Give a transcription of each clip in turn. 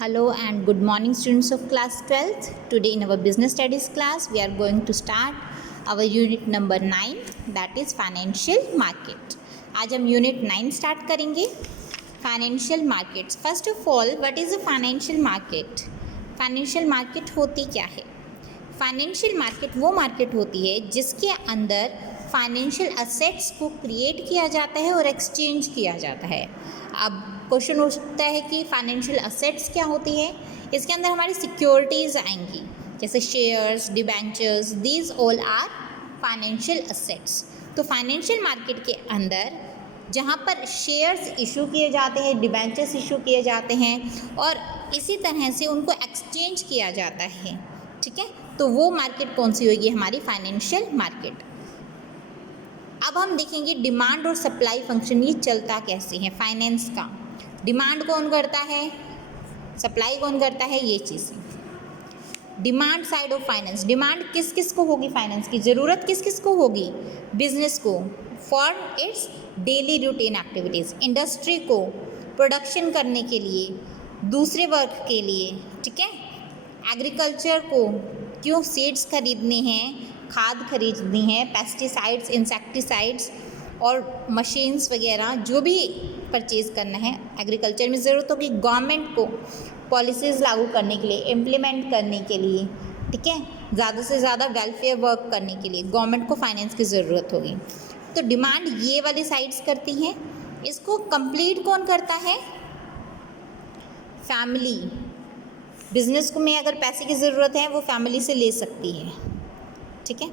Hello and good morning students of class 12th. Today in our business studies class we are going to start our unit number 9 that is financial market. आज हम unit 9 start करेंगे financial markets. First of all what is a financial market? Financial market होती क्या है? Financial market वो market होती है जिसके अंदर फाइनेंशियल असेट्स को क्रिएट किया जाता है और एक्सचेंज किया जाता है. अब क्वेश्चन उठता है कि फाइनेंशियल असेट्स क्या होती है. इसके अंदर हमारी सिक्योरिटीज़ आएंगी जैसे shares, debentures, these all are financial assets. तो फाइनेंशियल मार्केट के अंदर जहाँ पर शेयर्स इशू किए जाते हैं, डिबेंचर्स इशू किए जाते हैं और इसी तरह से उनको एक्सचेंज किया जाता है. ठीक है, तो वो मार्केट कौन सी होगी? हमारी फाइनेंशियल मार्केट. अब हम देखेंगे डिमांड और सप्लाई फंक्शन ये चलता कैसे है फाइनेंस का. डिमांड कौन करता है, सप्लाई कौन करता है, ये चीज़. Demand side of finance. Demand किस किस को होगी? फाइनेंस की ज़रूरत किस किस को होगी? बिजनेस को for its daily routine activities, industry को प्रोडक्शन करने के लिए, दूसरे वर्क के लिए. ठीक है, एग्रीकल्चर को क्यों सीड्स खरीदने हैं, खाद खरीदनी है, पेस्टिसाइड्स, इंसेक्टिसाइड्स और मशीन्स वगैरह जो भी परचेज़ करना है एग्रीकल्चर में ज़रूरत होगी. गवर्नमेंट को पॉलिसीज़ लागू करने के लिए, इम्प्लीमेंट करने के लिए, ठीक है, ज़्यादा से ज़्यादा वेलफेयर वर्क करने के लिए गवर्नमेंट को फाइनेंस की ज़रूरत होगी. तो डिमांड ये वाली साइड्स करती हैं. इसको कंप्लीट कौन करता है? फैमिली. बिजनेस को में अगर पैसे की ज़रूरत है वो फैमिली से ले सकती है. ठीक है.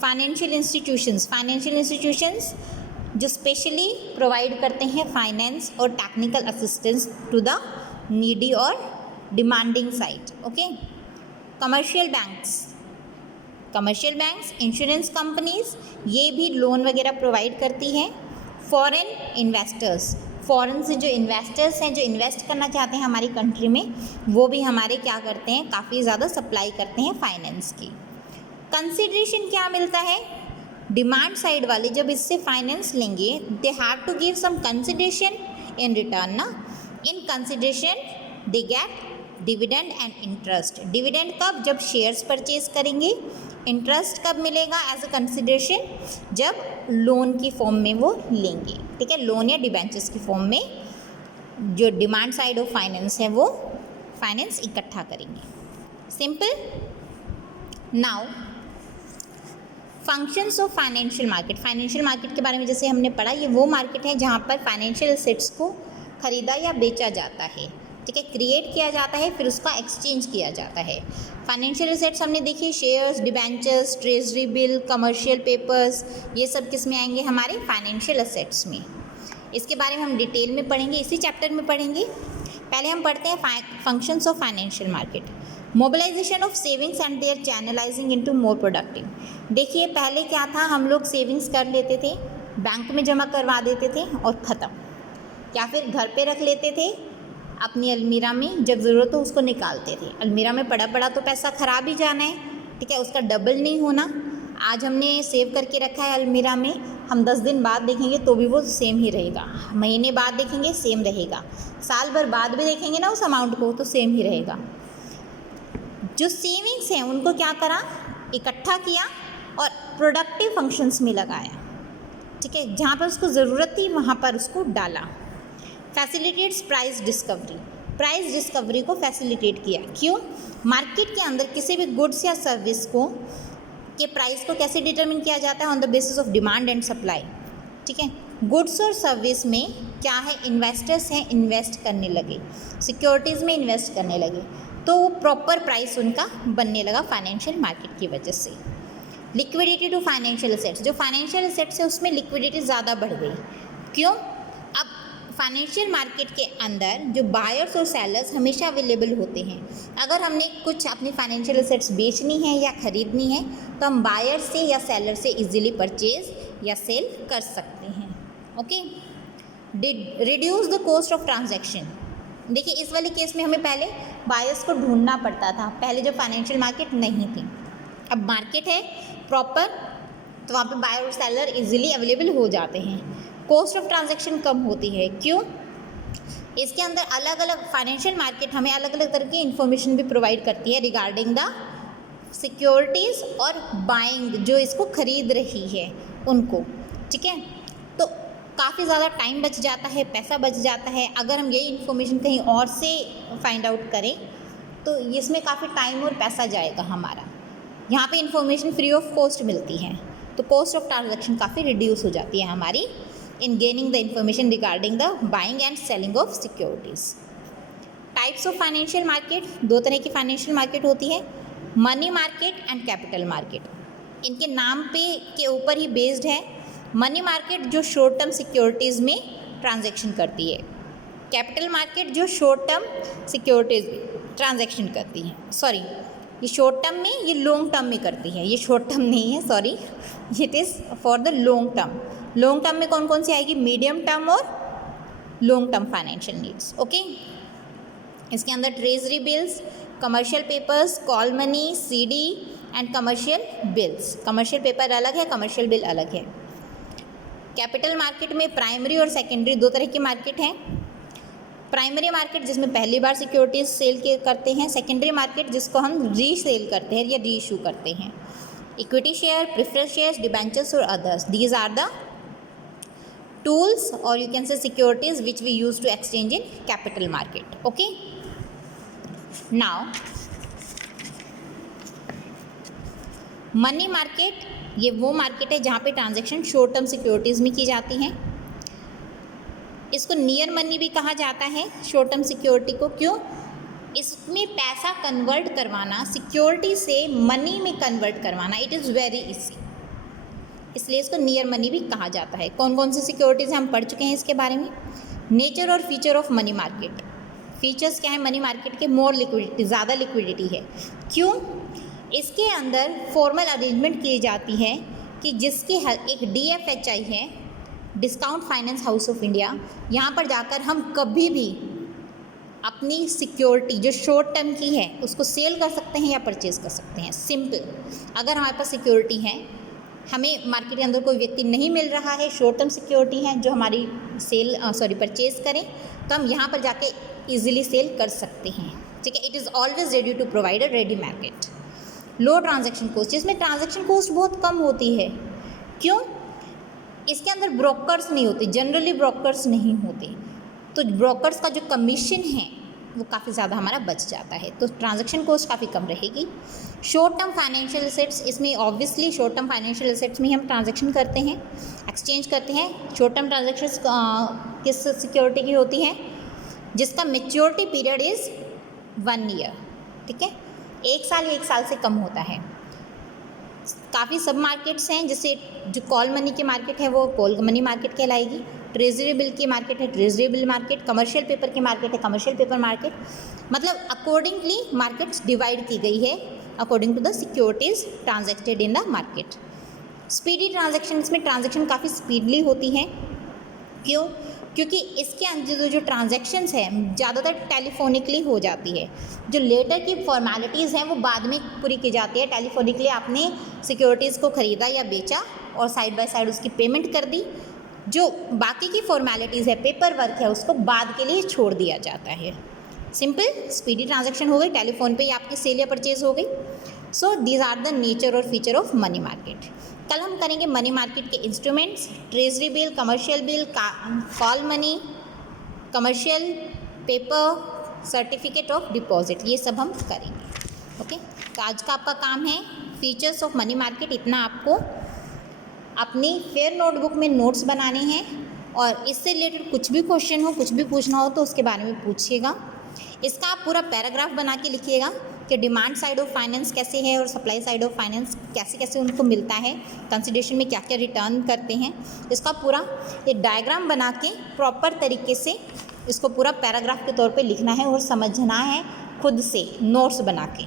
Financial institutions. फाइनेंशियल इंस्टीट्यूशंस जो स्पेशली प्रोवाइड करते हैं फाइनेंस और technical assistance to the needy और demanding side. Okay. Commercial banks. Commercial banks, insurance companies ये भी लोन वगैरह प्रोवाइड करती हैं. Foreign investors. फॉरेन से जो इन्वेस्टर्स हैं जो इन्वेस्ट करना चाहते हैं हमारी कंट्री में, वो भी हमारे क्या करते हैं, काफ़ी ज़्यादा सप्लाई करते हैं फाइनेंस की. कंसिडरेशन क्या मिलता है? डिमांड साइड वाले जब इससे फाइनेंस लेंगे they have to give some consideration in return ना. In consideration they get dividend and interest. Dividend कब? जब शेयर्स परचेज करेंगे. इंटरेस्ट कब मिलेगा एज अ कंसिडरेशन? जब लोन की फॉर्म में वो लेंगे. ठीक है, लोन या डिबेंचर्स की फॉर्म में जो डिमांड साइड ऑफ फाइनेंस है वो फाइनेंस इकट्ठा करेंगे. Simple. Now functions of financial market. Financial market के बारे में जैसे हमने पढ़ा, ये वो मार्केट है जहाँ पर फाइनेंशियल एसेट्स को खरीदा या बेचा जाता है. ठीक है, क्रिएट किया जाता है फिर उसका एक्सचेंज किया जाता है. फाइनेंशियल एसेट्स हमने देखी shares, debentures, treasury bill, commercial papers, ये सब किस में आएंगे? हमारे फाइनेंशियल एसेट्स में. इसके बारे में हम डिटेल में पढ़ेंगे, इसी चैप्टर में पढ़ेंगे. पहले हम पढ़ते हैं functions of financial market. Mobilisation of savings and their channelising into more productive. देखिए पहले क्या था, हम लोग सेविंग्स कर लेते थे, बैंक में जमा करवा देते थे और ख़त्म, या फिर घर पे रख लेते थे अपनी अलमीरा में, जब ज़रूरत हो उसको निकालते थे. अलमीरा में पड़ा पड़ा तो पैसा ख़राब ही जाना है. ठीक है, उसका डबल नहीं होना. आज हमने सेव करके रखा है अलमीरा में, हम 10 दिन बाद देखेंगे तो भी वो सेम ही रहेगा, महीने बाद देखेंगे सेम रहेगा, साल भर बाद भी देखेंगे ना उस अमाउंट को तो सेम ही रहेगा. जो सेविंग्स हैं उनको क्या करा, इकट्ठा किया और प्रोडक्टिव फंक्शंस में लगाया. ठीक है, जहाँ पर उसको ज़रूरत थी वहाँ पर उसको डाला. Facilitates price discovery. Price discovery को फैसिलिटेट किया. क्यों? मार्केट के अंदर किसी भी गुड्स या सर्विस को के प्राइस को कैसे डिटरमिन किया जाता है? On the basis of demand and supply. ठीक है, गुड्स और सर्विस में क्या है, इन्वेस्टर्स हैं, इन्वेस्ट करने लगे, सिक्योरिटीज़ में इन्वेस्ट करने लगे, तो प्रॉपर प्राइस उनका बनने लगा फाइनेंशियल मार्केट की वजह से. Liquidity to financial assets. जो फाइनेंशियल एसेट्स है उसमें लिक्विडिटी ज़्यादा बढ़ गई. क्यों? अब फाइनेंशियल मार्केट के अंदर जो बायर्स और सेलर्स हमेशा अवेलेबल होते हैं. अगर हमने कुछ अपनी फाइनेंशियल एसेट्स बेचनी है या ख़रीदनी है तो हम बायर से या सेलर से इजीली परचेज या सेल कर सकते हैं. Okay. Reduce the cost of transaction. देखिए इस वाले केस में हमें पहले बायर्स को ढूंढना पड़ता था, पहले जब फाइनेंशियल मार्केट नहीं थी. अब मार्केट है प्रॉपर तो वहाँ पे बायर और सेलर इजीली अवेलेबल हो जाते हैं. कॉस्ट ऑफ ट्रांजैक्शन कम होती है. क्यों? इसके अंदर अलग अलग फाइनेंशियल मार्केट हमें अलग अलग तरह की इन्फॉर्मेशन भी प्रोवाइड करती है रिगार्डिंग द सिक्योरिटीज़ और बाइंग, जो इसको खरीद रही है उनको, ठीक है। तो काफ़ी ज़्यादा टाइम बच जाता है, पैसा बच जाता है। अगर हम यही इन्फॉर्मेशन कहीं और से फाइंड आउट करें तो इसमें काफ़ी टाइम और पैसा जाएगा हमारा। यहाँ पे इन्फॉर्मेशन फ्री ऑफ कॉस्ट मिलती है, तो कॉस्ट ऑफ ट्रांजैक्शन काफ़ी रिड्यूस हो जाती है हमारी in gaining the information regarding the buying and selling of securities. Types of financial market, दो तरह की फाइनेंशियल मार्केट होती है, money market and capital market. इनके नाम पे के ऊपर ही बेस्ड है। मनी मार्केट जो शॉर्ट टर्म सिक्योरिटीज़ में ट्रांजैक्शन करती है, कैपिटल मार्केट जो शॉर्ट टर्म सिक्योरिटीज़ में ट्रांजैक्शन करती है। सॉरी, ये शॉर्ट टर्म में, ये लॉन्ग टर्म में करती है, ये शॉर्ट टर्म नहीं है, sorry, it is for the long term. Long term में कौन कौन सी आएगी? मीडियम टर्म और long term financial needs, okay. इसके अंदर treasury bills, commercial papers, call money, CD and commercial bills. Commercial paper अलग है, कमर्शियल बिल अलग है। कैपिटल मार्केट में प्राइमरी और सेकेंडरी दो तरह की मार्केट हैं। प्राइमरी मार्केट जिसमें पहली बार सिक्योरिटीज सेल करते हैं, सेकेंडरी मार्केट जिसको हम रीसेल करते हैं या री इशू करते हैं। Equity share, preference shares, debentures और others, these are the tools और you can say securities which we use to exchange in capital market, okay. Now money market, ये वो मार्केट है जहाँ पे ट्रांजैक्शन शॉर्ट टर्म सिक्योरिटीज़ में की जाती हैं। इसको नियर मनी भी कहा जाता है शॉर्ट टर्म सिक्योरिटी को। क्यों? इसमें पैसा कन्वर्ट करवाना, सिक्योरिटी से मनी में कन्वर्ट करवाना, इट इज़ वेरी इजी, इसलिए इसको नियर मनी भी कहा जाता है। कौन कौन सी सिक्योरिटीज़ हम पढ़ चुके हैं इसके बारे में। नेचर और feature of money market. Features क्या है मनी मार्केट के? मोर लिक्विडिटी, ज़्यादा लिक्विडिटी है। क्यों? इसके अंदर फॉर्मल अरेंजमेंट की जाती है कि जिसके एक DFHI है, discount finance house of India, यहाँ पर जाकर हम कभी भी अपनी सिक्योरिटी जो शॉर्ट टर्म की है उसको सेल कर सकते हैं या परचेज कर सकते हैं। सिंपल, अगर हमारे पास सिक्योरिटी है, हमें मार्केट के अंदर कोई व्यक्ति नहीं मिल रहा है, शॉर्ट टर्म सिक्योरिटी है जो हमारी परचेज करें, तो हम यहाँ पर जाके इजीली सेल कर सकते हैं, ठीक है। It is always ready to provide a ready market. Low transaction cost, जिसमें ट्रांजैक्शन कॉस्ट बहुत कम होती है। क्यों? इसके अंदर ब्रोकर्स नहीं होते, जनरली ब्रोकर्स नहीं होते, तो ब्रोकर्स का जो कमीशन है वो काफ़ी ज़्यादा हमारा बच जाता है, तो ट्रांजैक्शन कॉस्ट काफ़ी कम रहेगी। शॉर्ट टर्म फाइनेंशियल एसेट्स, इसमें obviously short term financial assets में हम ट्रांजैक्शन करते हैं, एक्सचेंज करते हैं। शॉर्ट टर्म ट्रांजैक्शंस किस सिक्योरिटी की होती है? जिसका मेच्योरिटी पीरियड इज़ 1 ईयर, ठीक है, 1 साल या 1 साल से कम होता है। काफ़ी सब मार्केट्स हैं, जैसे जो कॉल मनी की मार्केट है वो कॉल मनी मार्केट कहलाएगी। ट्रेजरी बिल की मार्केट है treasury bill market. Commercial paper की मार्केट है कमर्शियल पेपर मार्केट। मतलब अकॉर्डिंगली मार्केट्स डिवाइड की गई है according to the securities transacted in the market. Speedy transaction, इसमें ट्रांजैक्शन काफ़ी स्पीडली होती है। क्यों? क्योंकि इसके अंदर जो ट्रांजैक्शंस है ज़्यादातर टेलीफोनिकली हो जाती है। जो लेटर की फॉर्मेलिटीज़ हैं वो बाद में पूरी की जाती है। टेलीफोनिकली आपने सिक्योरिटीज़ को ख़रीदा या बेचा और साइड बाय साइड उसकी पेमेंट कर दी। जो बाकी की फॉर्मेलिटीज़ है, पेपर वर्क है, उसको बाद के लिए छोड़ दिया जाता है। सिंपल स्पीडी ट्रांजैक्शन हो गई, टेलीफोन पे ही आपकी सेल या परचेज हो गई। So these are the nature और फीचर ऑफ मनी मार्केट। कल हम करेंगे मनी मार्केट के instruments, treasury bill, commercial bill, call money, commercial paper, certificate of deposit, ये सब हम करेंगे, ओके। तो आज का आपका काम है फीचर्स ऑफ मनी मार्केट। इतना आपको अपनी फेयर नोटबुक में नोट्स बनाने हैं और इससे रिलेटेड कुछ भी क्वेश्चन हो, कुछ भी पूछना हो तो उसके बारे में पूछिएगा। इसका आप पूरा पैराग्राफ बना के लिखिएगा कि डिमांड साइड ऑफ फाइनेंस कैसे है और सप्लाई साइड ऑफ फाइनेंस कैसे कैसे उनको मिलता है, कंसिडरेशन में क्या क्या रिटर्न करते हैं। इसका पूरा एक डायग्राम बना के प्रॉपर तरीके से इसको पूरा पैराग्राफ के तौर पे लिखना है और समझना है खुद से नोट्स बना के।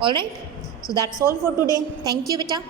Alright, so that's all for today. Thank you बेटा।